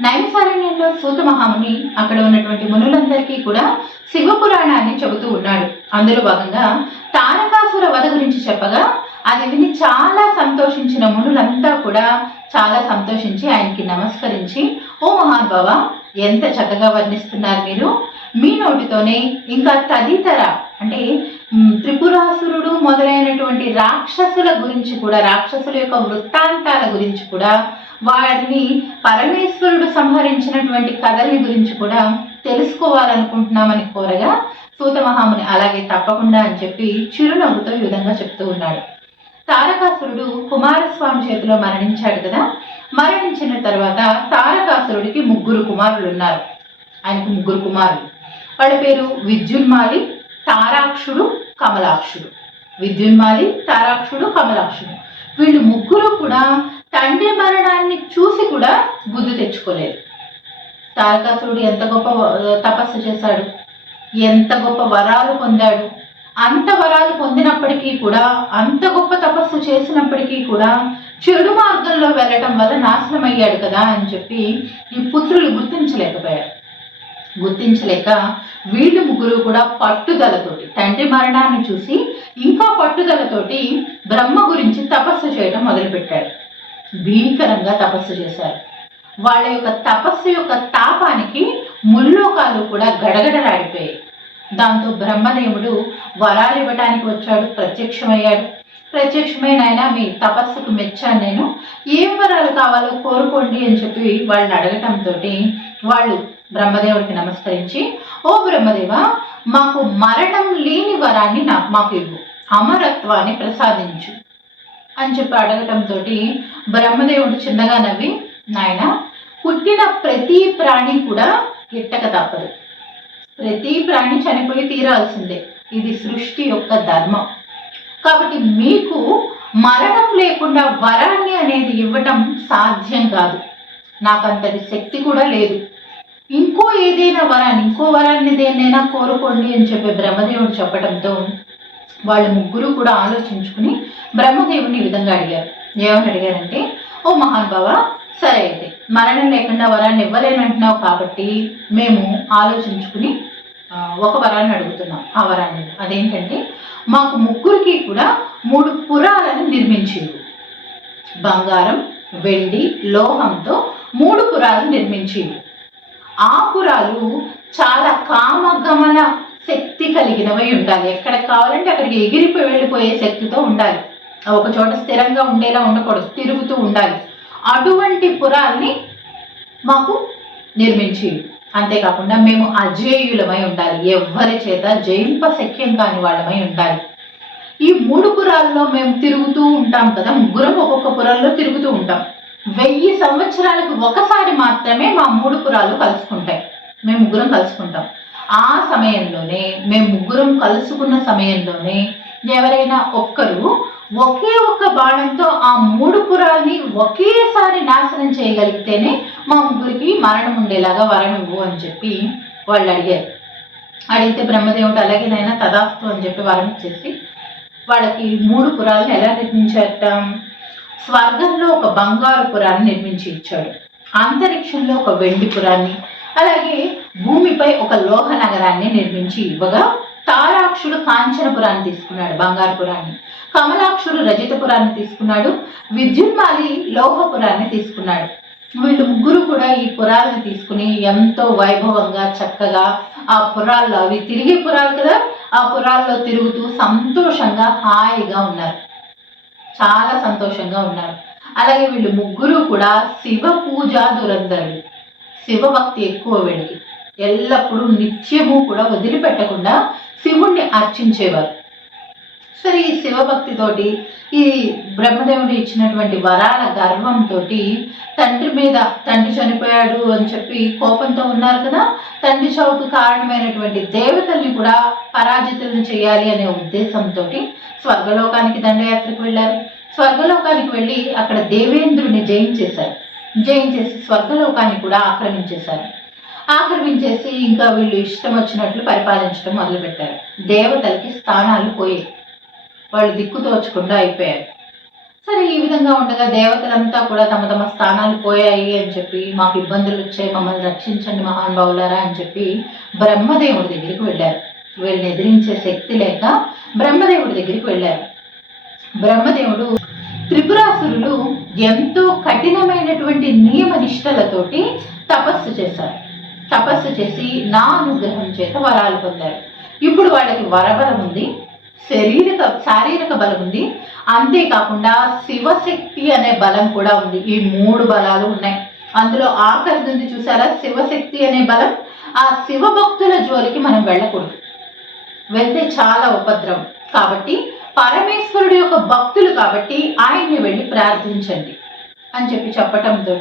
నైమిసారణ్యంలో సూత మహాముని అక్కడ ఉన్నటువంటి మునులందరికీ కూడా శివపురాణాన్ని చెబుతూ ఉన్నాడు. అందులో భాగంగా తారకాసుర వధ గురించి చెప్పగా అది విని చాలా సంతోషించిన మునులంతా కూడా చాలా సంతోషించి ఆయనకి నమస్కరించి ఓ మహానుభావ ఎంత చక్కగా వర్ణిస్తున్నారు మీరు. మీ నోటితోనే ఇంకా తదితర అంటే త్రిపురాసురుడు మొదలైనటువంటి రాక్షసుల గురించి కూడా రాక్షసుల యొక్క వృత్తాంతాల గురించి కూడా వారిని పరమేశ్వరుడు సంహరించినటువంటి కథల్ని గురించి కూడా తెలుసుకోవాలనుకుంటున్నామని కోరగా సూత మహాముని అలాగే తప్పకుండా అని చెప్పి చిరునవ్వుతో ఈ విధంగా చెప్తూ ఉన్నాడు. తారకాసురుడు కుమారస్వామి చేతిలో మరణించాడు కదా? మరణించిన తర్వాత తారకాసురుడికి ముగ్గురు కుమారులు ఉన్నారు ఆయనకు ముగ్గురు కుమారులు. వాళ్ళ పేరు విద్యున్మాలి తారాక్షుడు కమలాక్షుడు. విద్యున్మాలి తారాక్షుడు కమలాక్షుడు. వీళ్ళు ముగ్గురు కూడా తండ్రి మరణాన్ని చూసి కూడా బుద్ధి తెచ్చుకోలేదు. తారకాసురుడు ఎంత గొప్ప తపస్సు చేశాడు? ఎంత గొప్ప వరాలు పొందాడు? అంత వరాలు పొందినప్పటికీ కూడా అంత గొప్ప తపస్సు చేసినప్పటికీ కూడా చెడు మార్గంలో వెళ్ళటం వల్ల నాశనం అయ్యాడు కదా అని చెప్పి ఈ పుత్రులు గుర్తించలేకపోయారు. గుర్తించలేక వీళ్ళు ముగ్గురు కూడా పట్టుదలతోటి తండ్రి మరణాన్ని చూసి ఇంకా పట్టుదలతోటి బ్రహ్మ గురించి తపస్సు చేయడం మొదలుపెట్టాడు భీకరంగా తపస్సు చేశారు. వాళ్ళ యొక్క తపస్సు యొక్క తాపానికి ముల్లోకాలు కూడా గడగడలాడిపోయాయి. దాంతో బ్రహ్మదేవుడు వరాలు ఇవ్వటానికి వచ్చాడు ప్రత్యక్షమయ్యాడు. ప్రత్యక్షమైన ఆయన మీ తపస్సుకు మెచ్చాను నేను. ఏం వరాలు కావాలో కోరుకోండి అని చెప్పి వాళ్ళని అడగటంతో వాళ్ళు బ్రహ్మదేవుడికి నమస్కరించి ఓ బ్రహ్మదేవ మాకు మరణం లేని వరాన్ని నాకు మాకు ఇవ్వు. అమరత్వాన్ని ప్రసాదించు. అని చెప్పి అడగటంతో బ్రహ్మదేవుడు చిన్నగా నవ్వి నాయన పుట్టిన ప్రతి ప్రాణి కూడా గిట్టక తప్పదు ప్రతి ప్రాణి చనిపోయి తీరాల్సిందే. ఇది సృష్టి యొక్క ధర్మం. కాబట్టి మీకు మరణం లేకుండా వరాన్ని అనేది ఇవ్వటం సాధ్యం కాదు. నాకు అంతటి శక్తి కూడా లేదు. ఇంకో ఏదైనా వరాన్ని ఇంకో వరాన్ని దేన్నైనా కోరుకోండి అని చెప్పి బ్రహ్మదేవుడు చెప్పడంతో వాళ్ళు ముగ్గురు కూడా ఆలోచించుకుని బ్రహ్మదేవుని ఈ విధంగా అడిగారు. ఏమని అడిగారంటే ఓ మహానుభావ సరే అయితే మరణం లేకుండా వరాన్ని ఇవ్వలేనంటున్నావు కాబట్టి మేము ఆలోచించుకుని ఒక వరాన్ని అడుగుతున్నాం ఆ వరాన్ని. అదేంటంటే మాకు ముగ్గురికి కూడా మూడు పురాలను నిర్మించింది బంగారం వెండి లోహంతో మూడు పురాలు నిర్మించింది ఆ పురాలు చాలా కామగమన శక్తి కలిగినవై ఉండాలి. ఎక్కడ కావాలంటే అక్కడికి ఎగిరిపోయి వెళ్ళిపోయే శక్తితో ఉండాలి. ఒక చోట స్థిరంగా ఉండేలా ఉండకూడదు. తిరుగుతూ ఉండాలి. అటువంటి పురాల్ని మాకు నిర్మించి అంతేకాకుండా మేము అజేయులమై ఉండాలి. ఎవ్వరి చేత జయింప శక్యం కాని వాళ్ళమై ఉండాలి. ఈ మూడు పురాల్లో మేము తిరుగుతూ ఉంటాం కదా. ముగ్గురం ఒక్కొక్క పురాల్లో తిరుగుతూ ఉంటాం. వెయ్యి సంవత్సరాలకు ఒకసారి మాత్రమే మా మూడు పురాలు కలుసుకుంటాయి. మేము ముగ్గురం కలుసుకుంటాం. ఆ సమయంలోనే మేము ముగ్గురం కలుసుకున్న సమయంలోనే ఎవరైనా ఒక్కరు ఒకే ఒక్క బాణంతో ఆ మూడు పురాల్ని ఒకేసారి నాశనం చేయగలిగితేనే మా ముగ్గురికి మరణం ఉండేలాగా వరం ఇవ్వు అని చెప్పి వాళ్ళు అడిగారు. అడిగితే బ్రహ్మదేవుడు అలాగేనైనా తదాస్తు అని చెప్పి వరం ఇచ్చేసి వాళ్ళకి మూడు పురాలను ఎలా నిర్మించారట? స్వర్గంలో ఒక బంగారు పురాన్ని నిర్మించి ఇచ్చాడు. అంతరిక్షంలో ఒక వెండి పురాన్ని అలాగే భూమిపై ఒక లోహ నగరాన్ని నిర్మించి ఇవ్వగా తారాక్షుడు కాంచనపురాన్ని తీసుకున్నాడు బంగారుపురాన్ని కమలాక్షుడు రజతపురాన్ని తీసుకున్నాడు విద్యున్మాలి లోహపురాన్ని తీసుకున్నాడు. వీళ్ళు ముగ్గురు కూడా ఈ పురాలను తీసుకుని ఎంతో వైభవంగా చక్కగా ఆ పురాల్లో అవి తిరిగే పురాలు కదా ఆ పురాల్లో తిరుగుతూ సంతోషంగా హాయిగా ఉన్నారు. చాలా సంతోషంగా ఉన్నారు. అలాగే వీళ్ళు ముగ్గురు కూడా శివ పూజా దురంధరులు. శివభక్తి ఎక్కువ వీళ్ళకి. ఎల్లప్పుడూ నిత్యము కూడా వదిలిపెట్టకుండా శివుణ్ణి అర్చించేవారు. సరే ఈ శివభక్తితోటి ఈ బ్రహ్మదేవుడు ఇచ్చినటువంటి వరాల గర్వంతో తండ్రి మీద తండ్రి చనిపోయాడు అని చెప్పి కోపంతో ఉన్నారు కదా తండ్రి చావుకు కారణమైనటువంటి దేవతల్ని కూడా పరాజితులను చేయాలి అనే ఉద్దేశంతో స్వర్గలోకానికి దండయాత్రకు వెళ్ళారు. స్వర్గలోకానికి వెళ్ళి అక్కడ దేవేంద్రుడిని జయించేశారు. జయించేసి స్వర్గలోకాన్ని కూడా ఆక్రమించేశారు. ఆక్రమించేసి ఇంకా వీళ్ళు ఇష్టం వచ్చినట్లు పరిపాలించడం మొదలుపెట్టారు. దేవతలకి స్థానాలు పోయాయి. వాళ్ళు దిక్కుతోచకుండా అయిపోయారు. సరే ఈ విధంగా ఉండగా దేవతలంతా కూడా తమ తమ స్థానాలు పోయాయి అని చెప్పి మాకు ఇబ్బందులు వచ్చాయి మమ్మల్ని రక్షించండి మహానుభావులారా అని చెప్పి బ్రహ్మదేవుడి దగ్గరికి వెళ్ళారు. వీళ్ళని ఎదిరించే శక్తి లేక బ్రహ్మదేవుడి దగ్గరికి వెళ్ళారు. బ్రహ్మదేవుడు త్రిపురాసురులు ఎంతో కఠినమైనటువంటి నియమ నిష్టలతోటి తపస్సు చేశారు. తపస్సు చేసి నా అనుగ్రహం చేత వరాలు పొందారు. ఇప్పుడు వాళ్ళకి వరబలం ఉంది శారీరక శారీరక బలం ఉంది. అంతేకాకుండా శివశక్తి అనే బలం కూడా ఉంది. ఈ మూడు బలాలు ఉన్నాయి. అందులో ఆఖరిది చూసారా? శివశక్తి అనే బలం. ఆ శివభక్తుల జోలికి మనం వెళ్ళకూడదు. వెళ్తే చాలా ఉపద్రవం. కాబట్టి పరమేశ్వరుడు యొక్క భక్తులు కాబట్టి ఆయన్ని వెళ్ళి ప్రార్థించండి అని చెప్పి చెప్పటంతో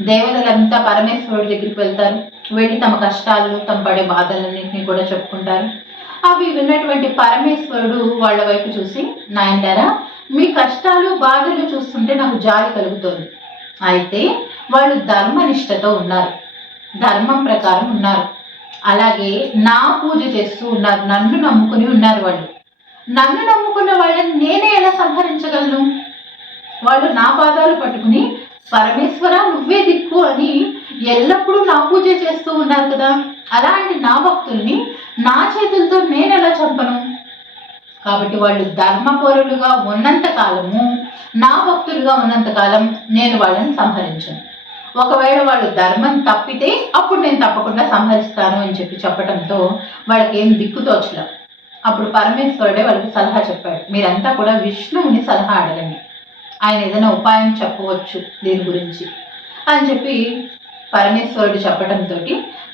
దేవతలంతా పరమేశ్వరుడి దగ్గరికి వెళ్తారు. వెళ్ళి తమ కష్టాలు తమ పడే బాధలన్నింటినీ కూడా చెప్పుకుంటారు. అవి విన్నటువంటి పరమేశ్వరుడు వాళ్ళ వైపు చూసి నాయనరా మీ కష్టాలు బాధలు చూస్తుంటే నాకు జాలి కలుగుతుంది. అయితే వాళ్ళు ధర్మనిష్టతో ఉన్నారు. ధర్మం ప్రకారం ఉన్నారు. అలాగే నా పూజ చేస్తూ ఉన్నారు. నన్ను నమ్ముకుని ఉన్నారు వాళ్ళు. నన్ను నమ్ముకున్న వాళ్ళని నేనే ఎలా సంహరించగలను? వాళ్ళు నా పాదాలు పట్టుకుని పరమేశ్వర నువ్వే దిక్కు అని ఎల్లప్పుడూ నా పూజ చేస్తూ ఉన్నారు కదా. అలాంటి నా భక్తుల్ని నా చేతులతో నేను ఎలా చంపను? కాబట్టి వాళ్ళు ధర్మపరులుగా ఉన్నంత కాలము నా భక్తులుగా ఉన్నంత కాలం నేను వాళ్ళని సంహరించను. ఒకవేళ వాళ్ళు ధర్మం తప్పితే అప్పుడు నేను తప్పకుండా సంహరిస్తాను అని చెప్పి చెప్పడంతో వాళ్ళకి ఏం దిక్కుతోచలేదు అప్పుడు పరమేశ్వరుడే వాళ్ళకి సలహా చెప్పాడు. మీరంతా కూడా విష్ణువుని సలహా అడగండి. ఆయన ఏదైనా ఉపాయం చెప్పవచ్చు దీని గురించి. అని చెప్పి పరమేశ్వరుడు చెప్పడంతో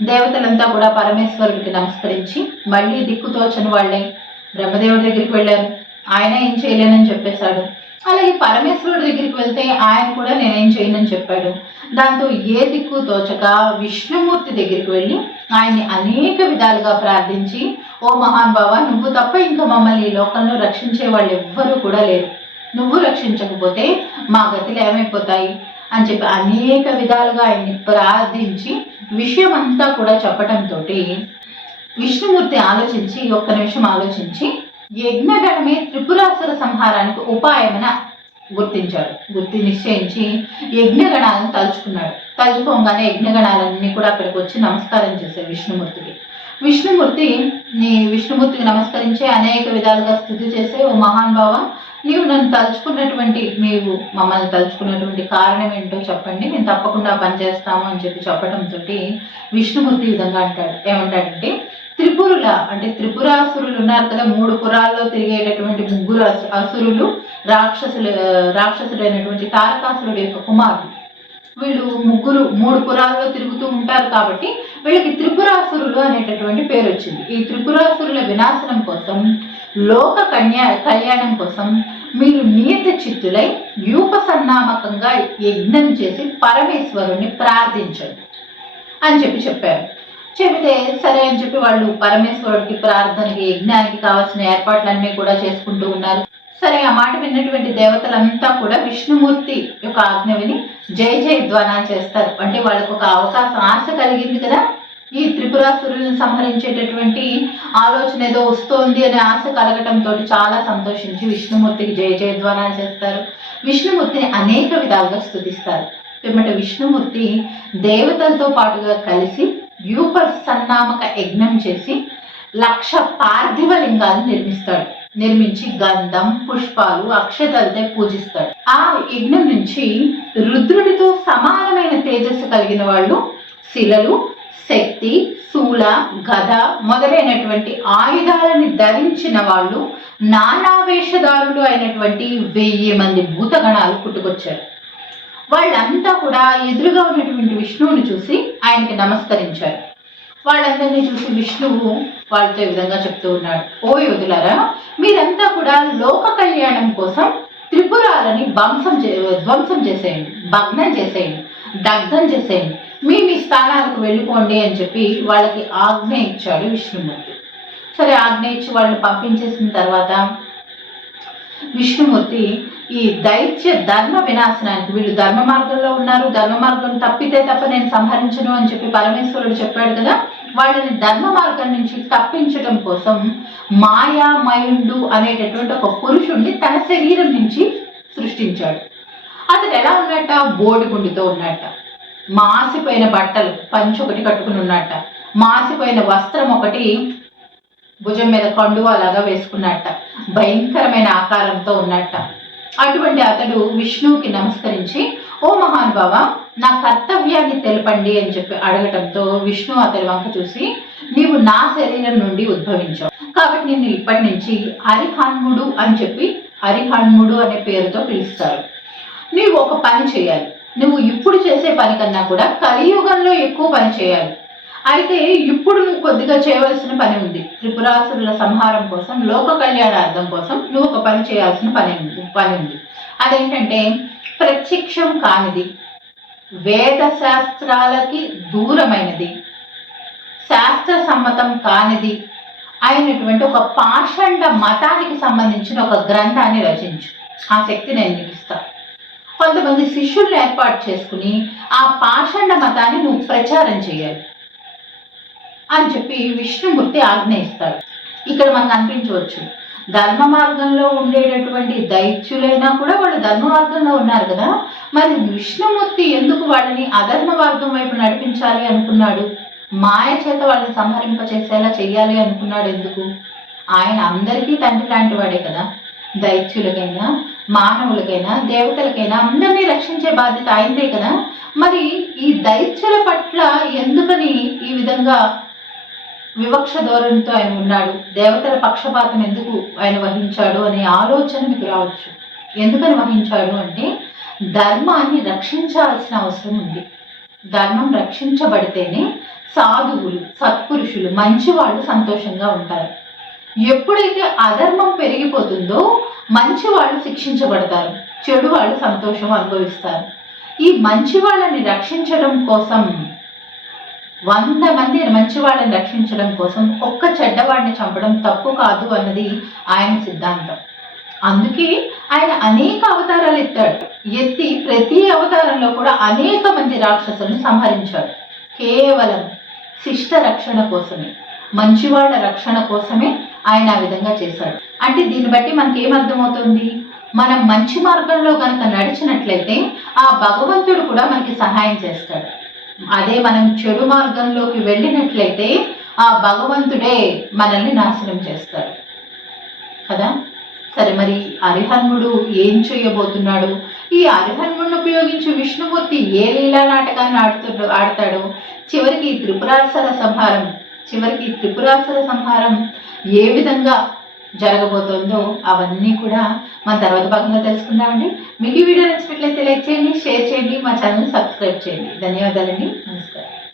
దేవతలంతా కూడా పరమేశ్వరుడికి నమస్కరించి మళ్ళీ దిక్కుతోచని వాళ్ళే. బ్రహ్మదేవుడి దగ్గరికి వెళ్ళారు. ఆయన ఏం చేయలేనని చెప్పేశాడు. అలాగే పరమేశ్వరుడి దగ్గరికి వెళ్తే ఆయన కూడా నేనేం చేయనని చెప్పాడు. దాంతో ఏ దిక్కు తోచక విష్ణుమూర్తి దగ్గరికి వెళ్ళి ఆయన్ని అనేక విధాలుగా ప్రార్థించి ఓ మహాన్ బావా నువ్వు తప్ప ఇంకా మమ్మల్ని ఈ లోకంలో రక్షించే వాళ్ళు ఎవ్వరూ కూడా లేరు. నువ్వు రక్షించకపోతే మా గతులు ఏమైపోతాయి? అని చెప్పి అనేక విధాలుగా ఆయన్ని ప్రార్థించి విషయం అంతా కూడా చెప్పటంతో విష్ణుమూర్తి ఆలోచించి ఒక్క నిమిషం ఆలోచించి యజ్ఞగణమే త్రిపురాసుర సంహారానికి ఉపాయమన గుర్తించాడు. గుర్తి నిశ్చయించి యజ్ఞగణాలను తలుచుకున్నాడు. తలుచుకోగానే యజ్ఞగణాలన్నీ కూడా అక్కడికి వచ్చి నమస్కారం చేశారు విష్ణుమూర్తికి. విష్ణుమూర్తి నీ విష్ణుమూర్తికి నమస్కరించి అనేక విధాలుగా స్థుతి చేసే ఓ మహాన్ భావ నీవు నన్ను తలుచుకున్నటువంటి మీరు మమ్మల్ని తలుచుకున్నటువంటి కారణం ఏంటో చెప్పండి. నేను తప్పకుండా పనిచేస్తాము అని చెప్పి చెప్పడంతో విష్ణుమూర్తి విధంగా అంటాడు. ఏమంటాడంటే త్రిపురుల అంటే త్రిపురాసురులు ఉన్నారు కదా మూడు పురాల్లో తిరిగేటటువంటి ముగ్గురు అసు- అసురులు రాక్షసులు రాక్షసుడైనటువంటి తారకాసురుడు యొక్క కుమారుడు వీళ్ళు ముగ్గురు మూడు పురాల్లో తిరుగుతూ ఉంటారు కాబట్టి వీళ్ళకి త్రిపురాసురులు అనేటటువంటి పేరు వచ్చింది. ఈ త్రిపురాసురుల వినాశనం కోసం లోక కన్యా కళ్యాణం కోసం మీరు నియత చిత్తులై యూపసన్నామకంగా యజ్ఞం చేసి పరమేశ్వరుని ప్రార్థించండి అని చెప్పి చెప్పారు. చెబితే సరే అని చెప్పి వాళ్ళు పరమేశ్వరుడికి ప్రార్థనకి యజ్ఞానికి కావాల్సిన ఏర్పాట్లన్నీ కూడా చేసుకుంటూ ఉన్నారు. సరే ఆ మాట విన్నటువంటి దేవతలంతా కూడా విష్ణుమూర్తి యొక్క ఆజ్ఞ విని జై జై ధ్వానాలు చేస్తారు. అంటే వాళ్ళకు ఒక అవకాశం ఆశ కలిగింది కదా? ఈ త్రిపురాసురులను సంహరించేటటువంటి ఆలోచన ఏదో వస్తోంది అనే ఆశ కలగటంతో చాలా సంతోషించి విష్ణుమూర్తికి జయ జయధ్వానాలు చేస్తారు. విష్ణుమూర్తిని అనేక విధాలుగా స్థుతిస్తారు పిమ్మట విష్ణుమూర్తి దేవతలతో పాటుగా కలిసి యూపర్ సన్నామక యజ్ఞం చేసి లక్ష పార్థివ లింగాలను నిర్మిస్తాడు. నిర్మించి గంధం పుష్పాలు అక్షతలతో పూజిస్తాడు. ఆ యజ్ఞం నుంచి రుద్రుడితో సమానమైన తేజస్సు కలిగిన వాళ్ళు శిలలు శక్తి శూల గద మొదలైనటువంటి ఆయుధాలని ధరించిన వాళ్ళు నానా వేషధారులు అయినటువంటి వెయ్యి మంది భూతగణాలు పుట్టుకొచ్చారు. వాళ్ళంతా కూడా ఎదురుగా ఉన్నటువంటి విష్ణువుని చూసి ఆయనకి నమస్కరించారు. వాళ్ళందరినీ చూసి విష్ణువు వాళ్ళతో ఈ విధంగా చెప్తూ ఉన్నాడు. ఓ యోధులారా మీరంతా కూడా లోక కళ్యాణం కోసం త్రిపురాలని ధ్వంసం చే ధ్వంసం చేసేయండి. భగ్నం చేసేయండి. దగ్ధం చేసేయండి. మీ మీ స్థానాలకు వెళ్ళిపోండి అని చెప్పి వాళ్ళకి ఆజ్ఞ ఇచ్చాడు విష్ణుమూర్తి సరే ఆజ్ఞ ఇచ్చి వాళ్ళని పంపించేసిన తర్వాత విష్ణుమూర్తి ఈ దైత్య ధర్మ వినాశనానికి వీళ్ళు ధర్మ మార్గంలో ఉన్నారు. ధర్మ మార్గం తప్పితే తప్ప నేను సంహరించను అని చెప్పి పరమేశ్వరుడు చెప్పాడు కదా. వాళ్ళని ధర్మ మార్గం నుంచి తప్పించడం కోసం మాయామయుండు అనేటటువంటి ఒక పురుషుణ్ణి తన శరీరం నుంచి సృష్టించాడు. అతను ఎలా ఉన్నట్ట బోడిగుండితో ఉన్నట్ట మాసిపోయిన బట్టలు పంచి ఒకటి కట్టుకుని ఉన్నట్ట మాసిపోయిన వస్త్రం ఒకటి భుజం మీద కండువా లాగా వేసుకున్నట్ట భయంకరమైన ఆకారంతో ఉన్నట్ట అటువంటి అతడు విష్ణువుకి నమస్కరించి ఓ మహానుభావ నా కర్తవ్యాన్ని తెలపండి అని చెప్పి అడగటంతో విష్ణు అతడి వంక చూసి నీవు నా శరీరం నుండి ఉద్భవించావు. కాబట్టి నిన్ను ఇప్పటి నుంచి హరిహాన్ముడు అని చెప్పి హరిహాన్ముడు అనే పేరుతో పిలుస్తారు. నీవు ఒక పని చేయాలి. నువ్వు ఇప్పుడు చేసే పని కన్నా కూడా కలియుగంలో ఎక్కువ పని చేయాలి. అయితే ఇప్పుడు నువ్వు కొద్దిగా చేయవలసిన పని ఉంది. త్రిపురాసురుల సంహారం కోసం లోక కళ్యాణార్థం కోసం నువ్వు ఒక పని చేయాల్సిన పని ఉంది పని ఉంది. అదేంటంటే ప్రత్యక్షం కానిది వేద శాస్త్రాలకి దూరమైనది శాస్త్ర సమ్మతం కానిది అయినటువంటి ఒక పాషండ మతానికి సంబంధించిన ఒక గ్రంథాన్ని రచించు. ఆ శక్తి నేను నీకు కొంతమంది శిష్యుల్ని ఏర్పాటు చేసుకుని ఆ పాషండ మతాన్ని నువ్వు ప్రచారం చేయాలి. అని చెప్పి విష్ణుమూర్తి ఆజ్ఞ ఇస్తాడు ఇక్కడ మనకు అనిపించవచ్చు ధర్మ మార్గంలో ఉండేటటువంటి దైత్యులైనా కూడా వాళ్ళు ధర్మ మార్గంలో ఉన్నారు కదా. మరి విష్ణుమూర్తి ఎందుకు వాళ్ళని అధర్మ మార్గం వైపు నడిపించాలి అనుకున్నాడు? మాయ చేత వాళ్ళని సంహరింప చేసేలా చెయ్యాలి అనుకున్నాడు ఎందుకు? ఆయన అందరికీ తండ్రి లాంటి వాడే కదా. దైత్యులకైనా మానవులకైనా దేవతలకైనా అందరినీ రక్షించే బాధ్యత ఆయనదే కదా. మరి ఈ దైత్యుల పట్ల ఎందుకని ఈ విధంగా వివక్ష ధోరణితో ఆయన ఉన్నాడు. దేవతల పక్షపాతం ఎందుకు ఆయన వహించాడు అనే ఆలోచన మీకు రావచ్చు. ఎందుకని వహించాడు అంటే ధర్మాన్ని రక్షించాల్సిన అవసరం ఉంది. ధర్మం రక్షించబడితేనే సాధువులు సత్పురుషులు మంచి వాళ్ళు సంతోషంగా ఉంటారు. ఎప్పుడైతే అధర్మం పెరిగిపోతుందో మంచి వాళ్ళు శిక్షించబడతారు. చెడు వాళ్ళు సంతోషం అనుభవిస్తారు. ఈ మంచి వాళ్ళని రక్షించడం కోసం వంద మంది మంచి వాళ్ళని రక్షించడం కోసం ఒక్క చెడ్డవాడిని చంపడం తప్పు కాదు అన్నది ఆయన సిద్ధాంతం. అందుకే ఆయన అనేక అవతారాలు ఎత్తాడు. ఎత్తి ప్రతి అవతారంలో కూడా అనేక మంది రాక్షసులను సంహరించాడు. కేవలం శిష్ట రక్షణ కోసమే మంచివాళ్ళ రక్షణ కోసమే ఆయన ఆ విధంగా చేశాడు. అంటే దీన్ని బట్టి మనకి ఏమర్థమవుతుంది మనం మంచి మార్గంలో కనుక నడిచినట్లయితే ఆ భగవంతుడు కూడా మనకి సహాయం చేస్తాడు. అదే మనం చెడు మార్గంలోకి వెళ్ళినట్లయితే ఆ భగవంతుడే మనల్ని నాశనం చేస్తాడు. కదా? సరే మరి అరిహన్ముడు ఏం చేయబోతున్నాడు? ఈ అరిహన్ముడిని ఉపయోగించి విష్ణుమూర్తి ఏ లీలా నాటకాన్ని ఆడుతు ఆడతాడు? చివరికి త్రిపురాసర సంహారం చివరికి త్రిపురాసర సంహారం ఏ విధంగా జరగబోతోందో అవన్నీ కూడా మన తర్వాత భాగంగా తెలుసుకుందామండి. మీకు ఈ వీడియో నచ్చినట్లయితే లైక్ చేయండి షేర్ చేయండి మా ఛానల్ సబ్స్క్రైబ్ చేయండి. ధన్యవాదాలండి. నమస్కారం.